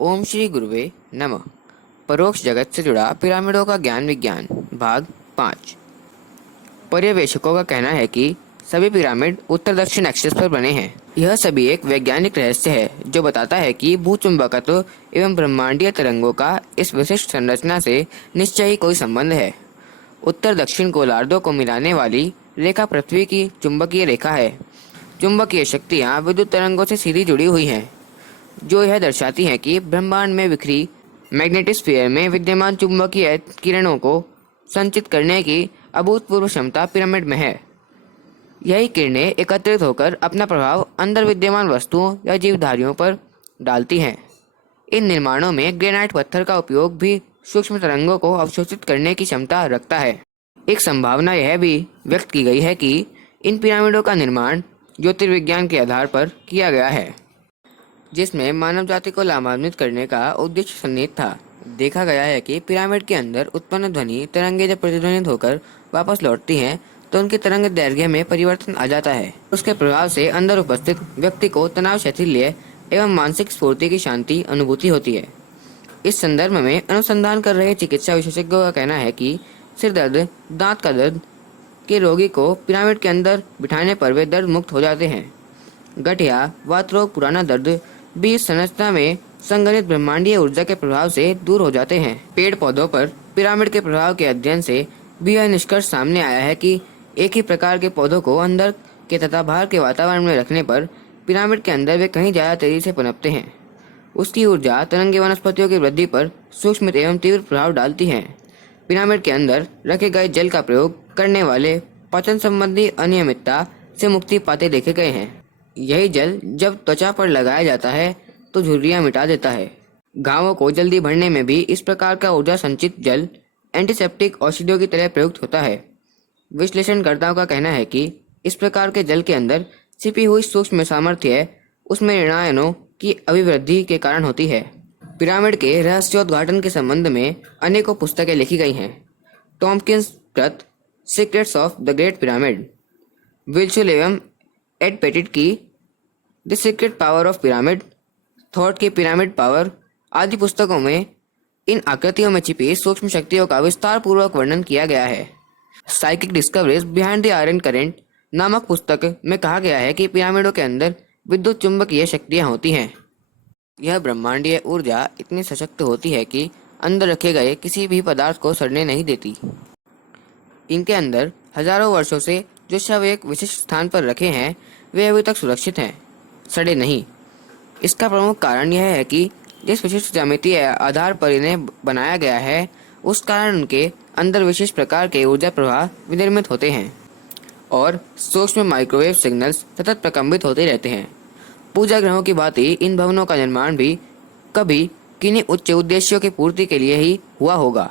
ओम श्री गुरुवे नमः। परोक्ष जगत से जुड़ा पिरामिडों का ज्ञान विज्ञान भाग 5। पर्यवेक्षकों का कहना है कि सभी पिरामिड उत्तर दक्षिण एक्सिस पर बने हैं। यह सभी एक वैज्ञानिक रहस्य है जो बताता है कि भूचुंबकत्व एवं ब्रह्मांडीय तरंगों का इस विशिष्ट संरचना से निश्चय ही कोई संबंध है। उत्तर दक्षिण गोलार्धों को मिलाने वाली रेखा पृथ्वी की चुंबकीय रेखा है। चुंबकीय शक्तियाँ विद्युत तरंगों से सीधी जुड़ी हुई हैं, जो यह दर्शाती है कि ब्रह्मांड में बिखरी मैग्नेटोस्फीयर में विद्यमान चुंबकीय किरणों को संचित करने की अभूतपूर्व क्षमता पिरामिड में है। यही किरणें एकत्रित होकर अपना प्रभाव अंदर विद्यमान वस्तुओं या जीवधारियों पर डालती हैं। इन निर्माणों में ग्रेनाइट पत्थर का उपयोग भी सूक्ष्म तरंगों को अवशोषित करने की क्षमता रखता है। एक संभावना यह भी व्यक्त की गई है कि इन पिरामिडों का निर्माण ज्योतिर्विज्ञान के आधार पर किया गया है, जिसमें मानव जाति को लाभान्वित करने का उद्देश्य सन्निहित था। देखा गया है कि पिरामिड के अंदर उत्पन्न ध्वनि तरंगे जब प्रतिध्वनित होकर वापस लौटती हैं तो उनकी तरंग दैर्घ्य में परिवर्तन आ जाता है। उसके प्रभाव से अंदर उपस्थित व्यक्ति को तनाव, शैथिल्य एवं मानसिक स्फूर्ति की शांति अनुभूति होती है। इस संदर्भ में अनुसंधान कर रहे चिकित्सा विशेषज्ञों का कहना है कि सिर दर्द, दांत का दर्द के रोगी को पिरामिड के अंदर बिठाने पर वे दर्द मुक्त हो जाते हैं। गठिया, वात रोग, पुराना दर्द भी इस संरचना में संग्रहित ब्रह्मांडीय ऊर्जा के प्रभाव से दूर हो जाते हैं। पेड़ पौधों पर पिरामिड के प्रभाव के अध्ययन से भी यह निष्कर्ष सामने आया है कि एक ही प्रकार के पौधों को अंदर के तथा बाहर के वातावरण में रखने पर पिरामिड के अंदर वे कहीं ज्यादा तेजी से पनपते हैं। उसकी ऊर्जा तरंगे वनस्पतियों की वृद्धि पर सूक्ष्म एवं तीव्र प्रभाव डालती है। पिरामिड के अंदर रखे गए जल का प्रयोग करने वाले पाचन संबंधी अनियमितता से मुक्ति पाते देखे गए हैं। यही जल जब त्वचा पर लगाया जाता है तो झुर्रियां मिटा देता है। घावों को जल्दी भरने में भी इस प्रकार का ऊर्जा संचित जल एंटीसेप्टिक औषधियों की तरह प्रयुक्त होता है। विश्लेषणकर्ताओं का कहना है कि इस प्रकार के जल के अंदर छिपी हुई सूक्ष्म सामर्थ्य उसमें ऋणायनों की अभिवृद्धि के कारण होती है। पिरामिड के रहस्योद्घाटन के संबंध में अनेकों पुस्तकें लिखी गई हैं। टॉम्किंस कृत secrets of the great pyramid, Bill Schul एवं एड पेटिट की the secret power of pyramid, Toth की पिरामिड पावर आदि पुस्तकों में इन आकृतियों में छिपी सूक्ष्म शक्तियों का विस्तार पूर्वक वर्णन किया गया है। Psychic discoveries behind the iron current नामक पुस्तक में कहा गया है कि पिरामिडों के अंदर विद्युत चुंबकीय शक्तियां होती हैं। यह ब्रह्मांडीय ऊर्जा इतनी सशक्त होती है कि अंदर रखे गए किसी भी पदार्थ को सड़ने नहीं देती। इनके अंदर हजारों वर्षों से जो शव एक विशिष्ट स्थान पर रखे हैं वे अभी तक सुरक्षित हैं, सड़े नहीं। इसका प्रमुख कारण यह है कि जिस विशिष्ट ज्यामितीय आधार पर इन्हें बनाया गया है उस कारण उनके अंदर विशेष प्रकार के ऊर्जा प्रवाह विनिर्मित होते हैं और सूक्ष्म माइक्रोवेव सिग्नल्स सतत प्रकम्बित होते रहते हैं। पूजा ग्रहों की भांति इन भवनों का निर्माण भी कभी किन्हीं उच्च उद्देश्यों की पूर्ति के लिए ही हुआ होगा,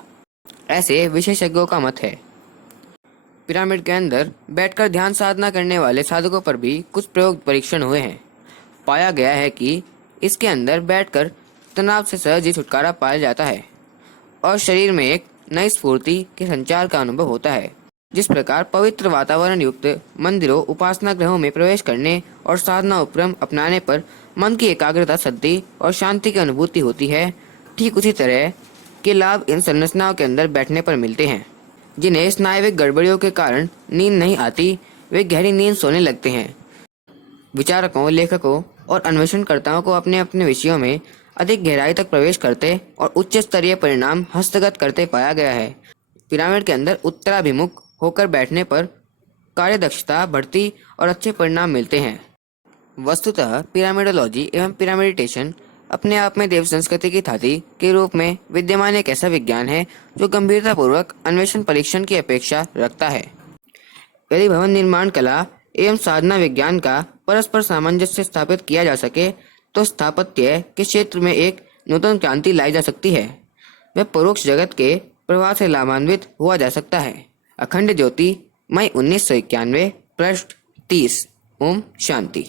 ऐसे विशेषज्ञों का मत है। पिरामिड के अंदर बैठकर ध्यान साधना करने वाले साधकों पर भी कुछ प्रयोग परीक्षण हुए हैं। पाया गया है कि इसके अंदर बैठकर तनाव से सहज ही छुटकारा पाया जाता है और शरीर में एक नई स्फूर्ति के संचार का अनुभव होता है। जिस प्रकार पवित्र वातावरण युक्त मंदिरों, उपासना गृहों में प्रवेश करने और साधना उपक्रम अपनाने पर मन की एकाग्रता, शुद्धि और शांति की अनुभूति होती है, ठीक उसी तरह के लाभ इन संरचनाओं के अंदर बैठने पर मिलते हैं। जिन्हें स्नायुविक गड़बड़ियों के कारण नींद नहीं आती वे गहरी नींद सोने लगते हैं। विचारकों, लेखकों और अन्वेषणकर्ताओं को अपने अपने विषयों में अधिक गहराई तक प्रवेश करते और उच्च स्तरीय परिणाम हस्तगत करते पाया गया है। पिरामिड के अंदर उत्तराभिमुख होकर बैठने पर कार्यदक्षता बढ़ती और अच्छे परिणाम मिलते हैं। वस्तुतः पिरामिडोलॉजी एवं पिरामिडिटेशन अपने आप में देव संस्कृति की थाती के रूप में विद्यमान एक ऐसा विज्ञान है जो गंभीरतापूर्वक अन्वेषण परीक्षण की अपेक्षा रखता है। यदि भवन निर्माण कला एवं साधना विज्ञान का परस्पर सामंजस्य स्थापित किया जा सके तो स्थापत्य के क्षेत्र में एक नूतन क्रांति लाई जा सकती है। वह परोक्ष जगत के प्रवाह से लाभान्वित हुआ जा सकता है। अखंड ज्योति, मई 1991, पृष्ठ 30। ओम शांति।